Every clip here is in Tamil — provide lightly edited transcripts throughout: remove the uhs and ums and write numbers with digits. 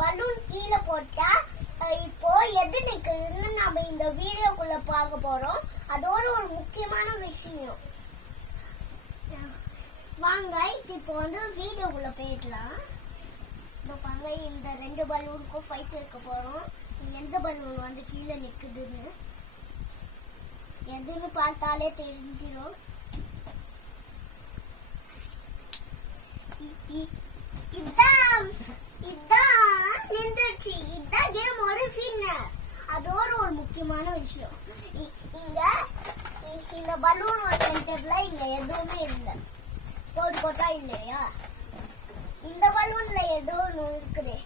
பலூன் கீழே போட்டா இப்போ எது நிக்குதுன்னு நம்ம இந்த வீடியோக்குள்ள பார்க்க போறோம். அதோட ஒரு முக்கியமான விஷயம் வாங்க இப்போ வீடியோக்குள்ள போயிடலாம். இந்த பாருங்க, இந்த 2 பலூனுக்கும் ஃபைட் வைக்க போறோம். எந்த பலூன் கீழே நிக்குதுன்னு எதுன்னு பார்த்தாலே தெரிஞ்சிடும். இதான் நின்றுச்சு. இதான் கேமோட வின்னர். அதோட ஒரு முக்கியமான விஷயம், இந்த பலூன் சென்டர்ல இங்க எதுவுமே இல்லை. கோடு கோட்டா இல்லையா? இந்த பலூன்ல ஏதோ ஒண்ணு இருக்குது.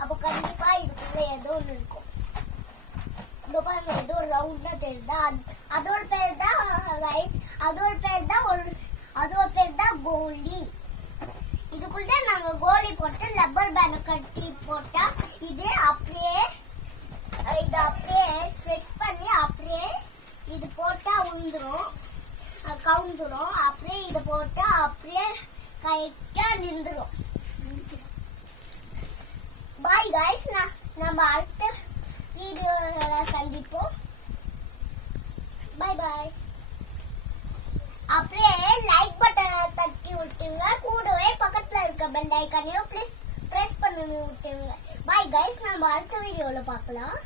அப்ப கண்டிப்பா இதுக்குள்ள ஏதோ ஒண்ணு இருக்கும். இந்த பாருங்க, ஏதோ ரவுண்டா தெரியுதா? அதோட பேர் தான் கைஸ், அதோட பேர் தான் கோலி. இதுக்குள்ள நாங்க கோலி போட்டு ரப்பர் பேண்ட் கட்டி போட்டா இது அப்படியே ஸ்ட்ரெச் பண்ணி அப்படியே இது போட்டா உந்துரும், கவுந்துரும். அப்படியே இது போட்டா அப்படியே கரெக்டா நின்றுரும். பாய் கைஸ், நம்ம அடுத்த வீடியோல சந்திப்போம். பாய் பாய். அப்படியே லைக் பட்டனை தட்டி விட்டுருங்க. கூடவே பக்கத்துல இருக்க பெல் ஐக்கானையும் பிரஸ் பண்ணி விட்டுருங்க. பாய் கைஸ், நம்ம அடுத்த வீடியோல பார்க்கலாம்.